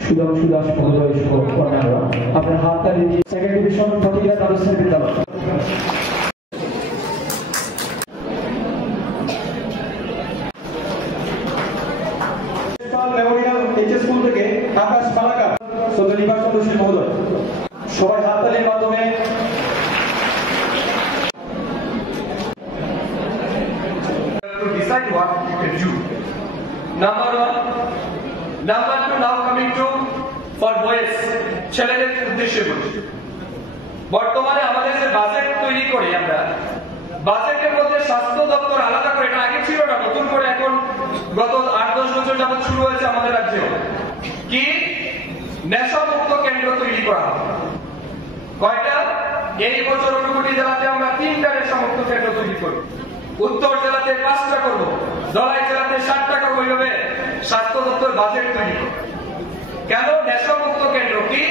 সুধাংশু দাস মহোদয় কন্যারা আপনার হাততালি দিয়ে সেকেন্ড ডিভিশন ফটিকা দ্বাদশ বিদ্যালয়। মেমোরিয়াল এইচএস স্কুল থেকে আকাশ মালাকার সদর নির্বাচন দোষী মহোদয়। সবাই হাততালির মাধ্যমে decide what you can do. Number one. Number two, now coming to for boys, ছেলেদের উদ্দেশ্যে বলি। বর্তমানে আমাদের যে বাজেট তৈরি করি আমরা, বাজেটের মধ্যে স্বাস্থ্য দপ্তর আলাদা করে, এটা আগে ছিল না, নতুন করে এখন গত 8-10 বছর যাবত শুরু হয়েছে আমাদের রাজ্যে, কি নেশামুক্ত কেন্দ্র তৈরি করা হবে। কয়টা? এই বছর ঊনকোটি জেলাতে আমরা 3টা নেশামুক্ত কেন্দ্র তৈরি করব। উত্তর জেলাতে 5টা করব, ধলাই জেলাতে 7টা করব। এইভাবে স্বাস্থ্য দপ্তর বাজেট তৈরি করবে। কেন? নেশামুক্ত কেন্দ্র কি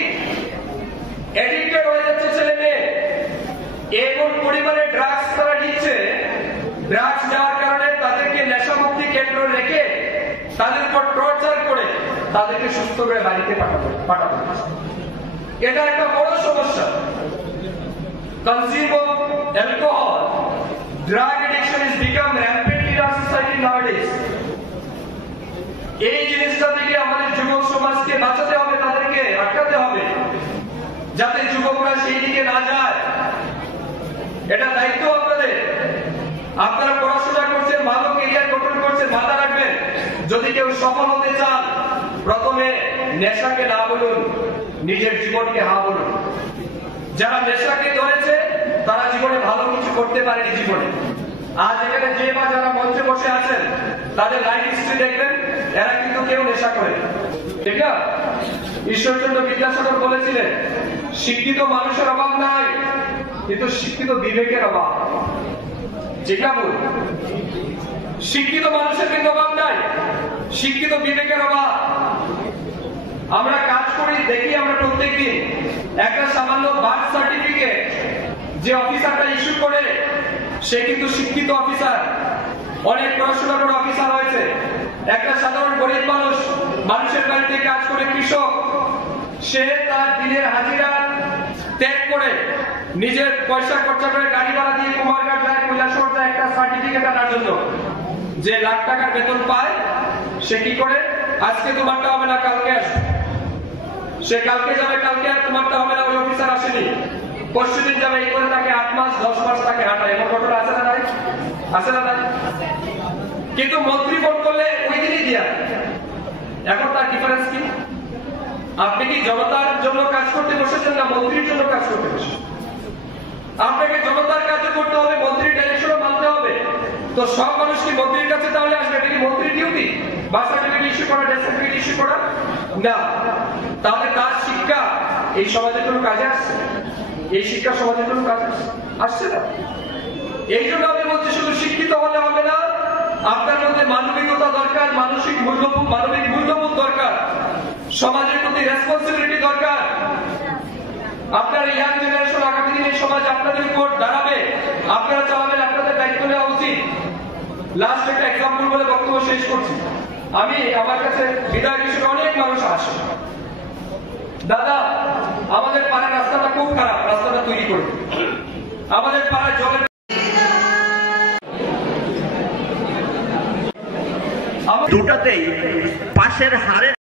এডিক্টেড হয়ে যাচ্ছে ছেলে মেয়ে, এমন পরিমাণে ড্রাগস তারা নিচ্ছে, ড্রাগস নেওয়ার কারণে তাদেরকে নেশামুক্তি কেন্দ্র রেখে তাদের উপর টর্চার করে তাদেরকে সুস্থ করে বাড়িতে পাঠাবো। এটা একটা বড় সমস্যা। Consume of alcohol, drug addiction is become rampant in our society nowadays. এই জিনিসটা থেকে আমাদের যুবক সমাজকে বাঁচাতে হবে, তাদেরকে আটকাতে হবে যাতে যুবকরা সেই দিকে না যায়। এটা দায়িত্ব আপনাদের। আপনারা পড়াশোনা করছেন, ভালো ক্যারিয়ার গঠন করছেন, মাথা রাখবেন যদি কেউ সফল হতে চান প্রথমে নেশাকে না বলুন, নিজের জীবনকে হ্যাঁ বলুন। যারা নেশাকে ধরেছে তারা জীবনে ভালো কিছু করতে পারেনি জীবনে। আজ এখানে যে বা যারা মঞ্চে বসে আছেন তাদের লাইফ হিস্ট্রি দেখবেন, এরা কিন্তু কেউ নেশা করে, ঠিক না? ঈশ্বরচন্দ্র বিদ্যাসাগর বলেছিলেন, শিক্ষিত মানুষের অভাব নাই, কিন্তু শিক্ষিত বিবেকের অভাব। ঠিক না? বল, শিক্ষিত মানুষের কিন্তু অভাব নাই, শিক্ষিত বিবেকের অভাব। আমরা কাজ করি, দেখি আমরা প্রত্যেকদিন একটা সামান্য বার্থ সার্টিফিকেট যে অফিসারটা ইস্যু করে সে কিন্তু শিক্ষিত অফিসার, অনেক পড়াশোনা করে অফিসার হয়েছে। একটা সাধারণ গরিব মানুষ, মানুষের বাড়িতে কাজ করে কৃষক, সে তার দিনের হাজিরা ত্যাগ করে নিজের পয়সা খরচা করে গাড়ি ভাড়া দিয়ে কুমারঘাট যায়, কৈলাসহর যায় একটা সার্টিফিকেট আনার জন্য। যে লাখ টাকার বেতন পায় সে কি করে? আজকে তোমারটা হবে না, কালকে আসবে। সে কালকে যাবে, কালকে আর তোমারটা হবে না, ওই অফিসার আসেনি, পরশুদিন যাবে। এই করে তাকে 8 মাস 10 মাস তাকে হাঁটায়। এমন ঘটনা আছে না নাই? আছে না নাই? কিন্তু মন্ত্রী ফোন করলে ওই দিনই দিয়া। এখন তার ডিফারেন্স কি? আপনি কি জনতার জন্য কাজ করতে বসেছেন না মন্ত্রীর জন্য কাজ করতে বসেছেন? আপনাকে জনতার কাজ করতে হবে, মন্ত্রীর ডাইরেকশনও মানতে হবে। তো সব মানুষ কি মন্ত্রীর কাছে তাহলে আসবে? এটা কি মন্ত্রীর ডিউটি বার্থ সার্টিফিকেট ইস্যু করা, ডেথ সার্টিফিকেট ইস্যু করা? না। তাহলে তার শিক্ষা এই সমাজের কোনো কাজে আসছে? এই শিক্ষা সমাজের কোনো কাজে আসছে না। এই জন্য আমি বলছি, শুধু শিক্ষিত হলে হবে না, আপনার মধ্যে মানবিকতা দরকার, মানবিক মূল্যবোধ দরকার, সমাজের প্রতি রেসপন্সিবিলিটি দরকার। আপনার ইয়াং জেনারেশন আগামী দিনে সমাজ আপনাদের উপর দাঁড়াবে, আপনারা চালাবেন, আপনাদের দায়িত্ব নেওয়া উচিত। লাস্ট একটা এক্সাম্পল বলে বক্তব্য শেষ করছি। আমি আমার কাছে বিদায় হিসেবে অনেক মানুষ আসে, দাদা আমাদের পাড়ার রাস্তাটা খুব খারাপ, রাস্তাটা তৈরি করবে। আমাদের পাড়ায় জলের দুটাতেই পাশের হারে